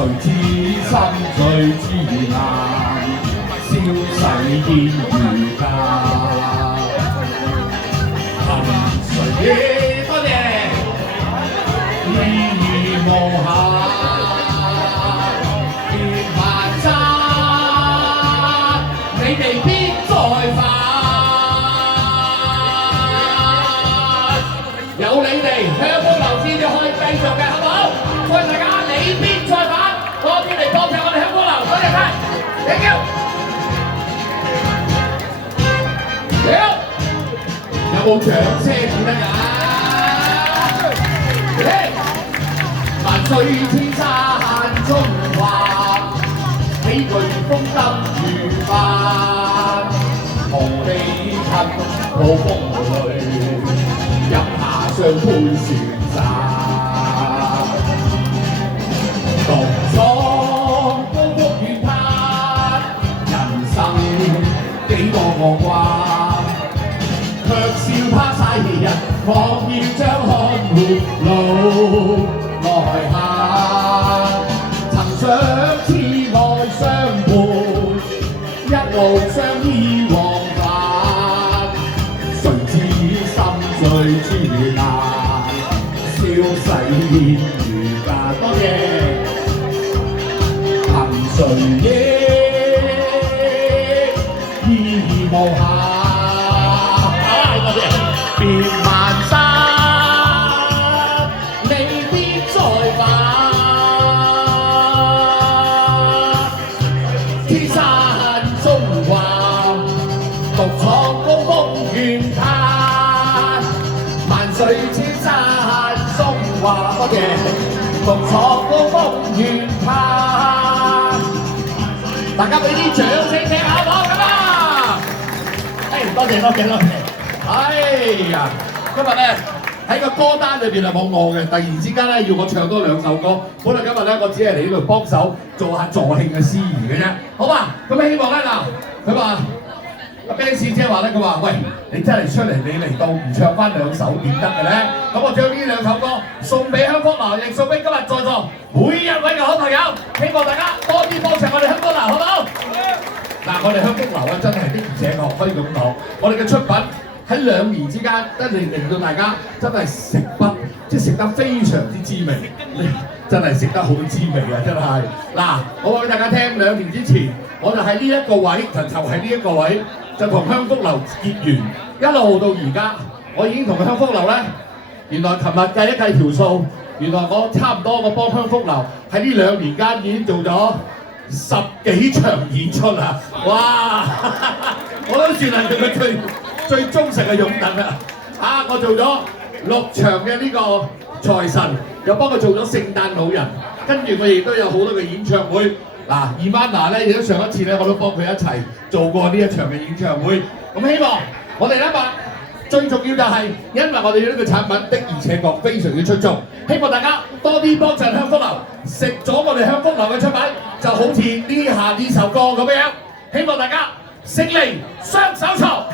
誰知心最滋硬，消逝見如假。憑誰亦多謝，意義無限。變萬山，你哋必再發。有你哋香港樓先至可以繼續嘅，好唔好？歡迎大家，你必再發，多啲嚟幫襯我哋香港樓，多謝晒 ，thank you。好，有冇掌聲先得㗎？萬歲千山中華，喜巨風得如飯，同你親好風淚。入下雙杯旋散，獨闖高屋遠灘，人生幾多個關，卻笑他世人狂要將看護路來行，曾想痴愛相伴，一路相依往返，誰知最滋難，消逝如假。多謝，憑誰憶意義無限。多謝，變萬山，你必再發。天山中華，獨闖高峰遠灘。萬歲千山中華，多謝，獨闖高峰遠灘。大家俾啲掌聲聽下好唔好咁啊？多謝多謝多謝。哎呀，今日咧喺個歌單裏邊係冇我嘅，突然之間咧要我唱多兩首歌。本來今日咧我只係嚟呢度幫手做下助興嘅司儀嘅啫，好嘛？咁希望咧嗱，佢話。Ben 師姐話咧，佢話：喂，你真係出嚟，你嚟到唔唱翻兩首點得嘅咧？咁我將呢兩首歌送俾香福樓，亦送俾今日在座每一位嘅好朋友。希望大家多啲幫襯我哋香福樓，好唔好？嗱，我哋香福樓啊，真係的而且確可以咁講，我哋嘅出品喺2年之間，真係令到大家真係食得非常之滋味，真係食得好滋味啊！真係。嗱，我話俾大家聽，2年之前，我就喺呢一個位，就喺呢一個位。就同香福樓結緣，一路到而家，我已經同香福樓咧，原來琴日計一計條數，原來我差唔多我幫香福樓喺呢2年間已經做咗10幾場演出啦！哇，我都算係佢嘅最忠實嘅擁躉啦！啊，我做咗6場嘅呢個財神，又幫佢做咗聖誕老人，跟住我亦都有好多嘅演唱會。嗱，Ivana 咧亦都上一次咧，我都幫佢一齊做過呢一場嘅演唱會。咁希望我哋咧最重要就係，因為我哋呢個產品的而且確非常之出眾，希望大家多啲幫襯香福樓，食咗我哋香福樓嘅出品，就好似呢首歌咁樣。希望大家勝利雙手嘈，